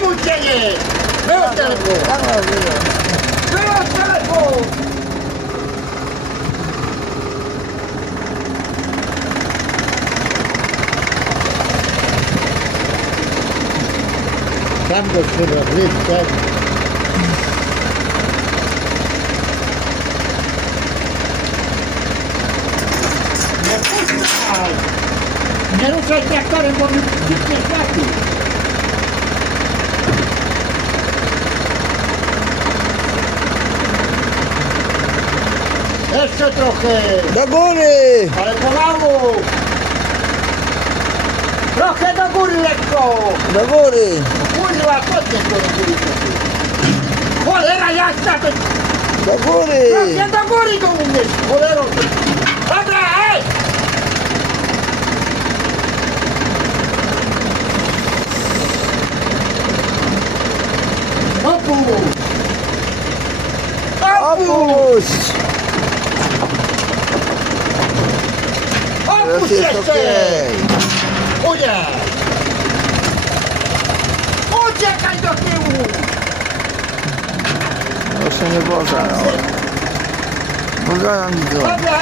Wyłącz telefon! Dobra, wyjął. Wyłącz telefon! Tam go trzeba wyjść, Nie! Nie ruszaj traktorem, bo mi zniknie światło. Jeszcze trochę, Do góry! ale pomału. Trochę do góry lekko. Do góry! Kurwa, podnieś go do góry. Cholera jasna, to Do góry! trochę do góry go umiesz, cholero. Dobra, ej! Opuść! Opuść! Opuść! Teraz jest okej. Uciekaj! Uciekaj do tyłu! Proszę nie Boga, no. Boga nam nie było. Dobra!